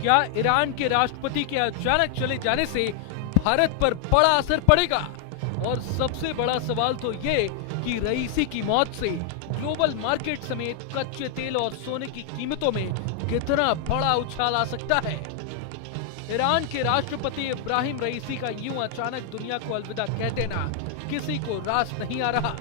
क्या ईरान के राष्ट्रपति के अचानक चले जाने से भारत पर बड़ा असर पड़ेगा? और सबसे बड़ा सवाल तो ये कि रईसी की मौत से ग्लोबल मार्केट समेत कच्चे तेल और सोने की कीमतों में कितना बड़ा उछाल आ सकता है। ईरान के राष्ट्रपति इब्राहिम रईसी का यूं अचानक दुनिया को अलविदा कह देना किसी को रास नहीं आ रहा।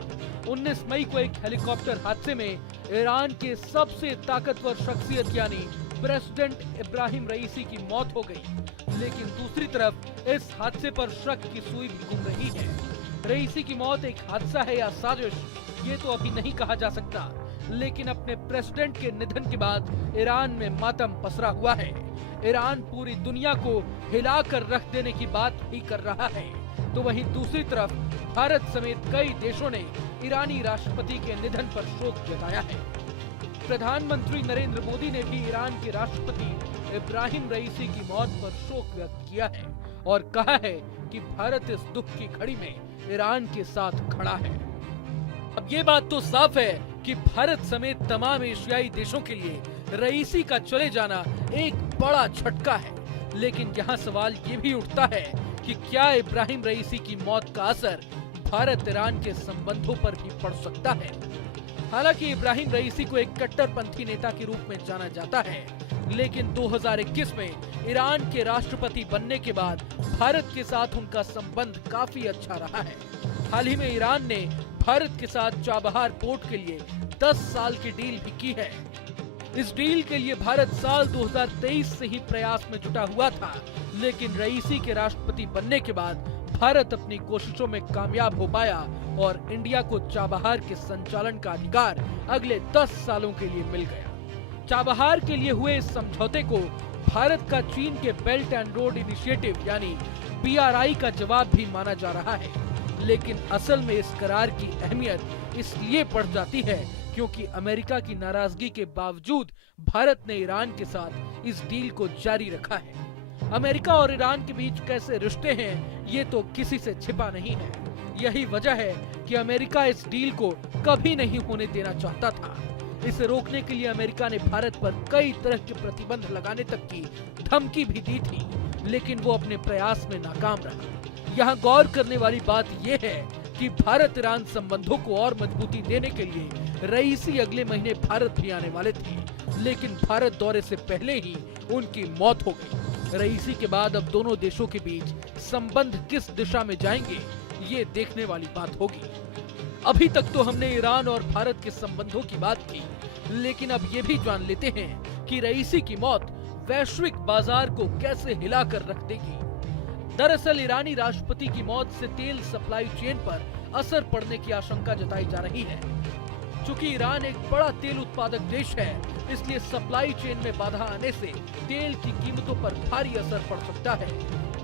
19 मई को एक हेलीकॉप्टर हादसे में ईरान के सबसे ताकतवर शख्सियत यानी प्रेसिडेंट इब्राहिम रईसी की मौत हो गई। लेकिन दूसरी तरफ इस हादसे पर शक की सुई भी घूम रही है। रईसी की मौत एक हादसा है या साजिश, ये तो अभी नहीं कहा जा सकता। लेकिन अपने प्रेसिडेंट के निधन के बाद ईरान में मातम पसरा हुआ है। ईरान पूरी दुनिया को हिलाकर रख देने की बात भी कर रहा है। तो वहीं दूसरी तरफ भारत समेत कई देशों ने ईरानी राष्ट्रपति के निधन पर शोक जताया है। प्रधानमंत्री नरेंद्र मोदी ने भी ईरान के राष्ट्रपति इब्राहिम रईसी की मौत पर शोक व्यक्त किया है और कहा है कि भारत इस दुख की घड़ी में ईरान के साथ खड़ा है। अब ये बात तो साफ है कि भारत समेत तमाम एशियाई देशों के लिए रईसी का चले जाना एक बड़ा झटका है। लेकिन यहाँ सवाल ये भी उठता है कि क्या इब्राहिम रईसी की मौत का असर भारत ईरान के संबंधों पर भी पड़ सकता है। हालांकि इब्राहिम रईसी को एक कट्टरपंथी नेता के रूप में जाना जाता है, लेकिन 2021 में ईरान के राष्ट्रपति बनने के बाद भारत के साथ उनका संबंध काफी अच्छा रहा है। हाल ही में ईरान ने भारत के साथ चाबहार पोर्ट के लिए 10 साल की डील भी की है। इस डील के लिए भारत साल 2023 से ही प्रयास में जुटा हुआ था, लेकिन रईसी के राष्ट्रपति बनने के बाद भारत अपनी कोशिशों में कामयाब हो पाया और इंडिया को चाबहार के संचालन का अधिकार अगले 10 सालों के लिए मिल गया। चाबहार के लिए हुए इस समझौते को भारत का चीन के बेल्ट एंड रोड इनिशिएटिव यानी BRI का जवाब भी माना जा रहा है। लेकिन असल में इस करार की अहमियत इसलिए बढ़ जाती है क्योंकि अमेरिका की नाराजगी के बावजूद भारत ने ईरान के साथ इस डील को जारी रखा है। अमेरिका और ईरान के बीच कैसे रिश्ते हैं ये तो किसी से छिपा नहीं है। यही वजह है कि अमेरिका इस डील को कभी नहीं होने देना चाहता था। इसे रोकने के लिए अमेरिका ने भारत पर कई तरह के प्रतिबंध लगाने तक की धमकी भी दी थी, लेकिन वो अपने प्रयास में नाकाम रहा। यहाँ गौर करने वाली बात यह है कि भारत ईरान संबंधों को और मजबूती देने के लिए रईसी अगले महीने भारत भी आने वाले थे, लेकिन भारत दौरे से पहले ही उनकी मौत हो गई। रईसी के बाद अब दोनों देशों के बीच संबंध किस दिशा में जाएंगे ये देखने वाली बात होगी। अभी तक तो हमने ईरान और भारत के संबंधों की बात की, लेकिन अब ये भी जान लेते हैं कि रईसी की मौत वैश्विक बाजार को कैसे हिलाकर रख देगी। दरअसल ईरानी राष्ट्रपति की मौत से तेल सप्लाई चेन पर असर पड़ने की आशंका जताई जा रही है। चूंकि ईरान एक बड़ा तेल उत्पादक देश है, इसलिए सप्लाई चेन में बाधा आने से तेल की कीमतों पर भारी असर पड़ सकता है।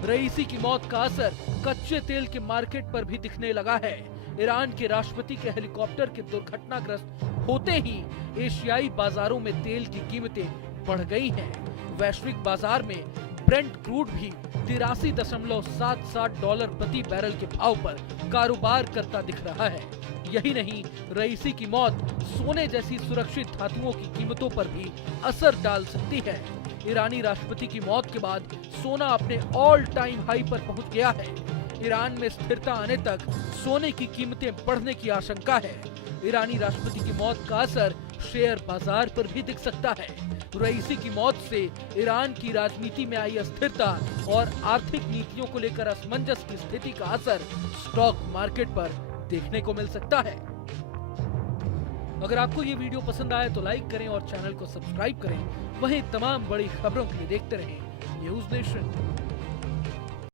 रईसी की मौत का असर कच्चे तेल के मार्केट पर भी दिखने लगा है। ईरान के राष्ट्रपति के हेलीकॉप्टर के दुर्घटनाग्रस्त होते ही एशियाई बाजारों में तेल की कीमतें बढ़ गई हैं। वैश्विक बाजार में ब्रेंट क्रूड भी $83.77 प्रति बैरल के भाव पर कारोबार करता दिख रहा है। यही नहीं, रईसी की मौत सोने जैसी सुरक्षित धातुओं की कीमतों पर भी असर डाल सकती है। ईरानी राष्ट्रपति की मौत के बाद सोना अपने ऑल टाइम हाई पर पहुंच गया है। ईरान में स्थिरता आने तक सोने की कीमतें बढ़ने की आशंका है। ईरानी राष्ट्रपति की मौत का असर शेयर बाजार पर भी दिख सकता है। रईसी की मौत से ईरान की राजनीति में आई अस्थिरता और आर्थिक नीतियों को लेकर असमंजस की स्थिति का असर स्टॉक मार्केट पर देखने को मिल सकता है। अगर आपको ये वीडियो पसंद आए तो लाइक करें और चैनल को सब्सक्राइब करें। वहीं तमाम बड़ी खबरों के लिए देखते रहें न्यूज़ नेशन।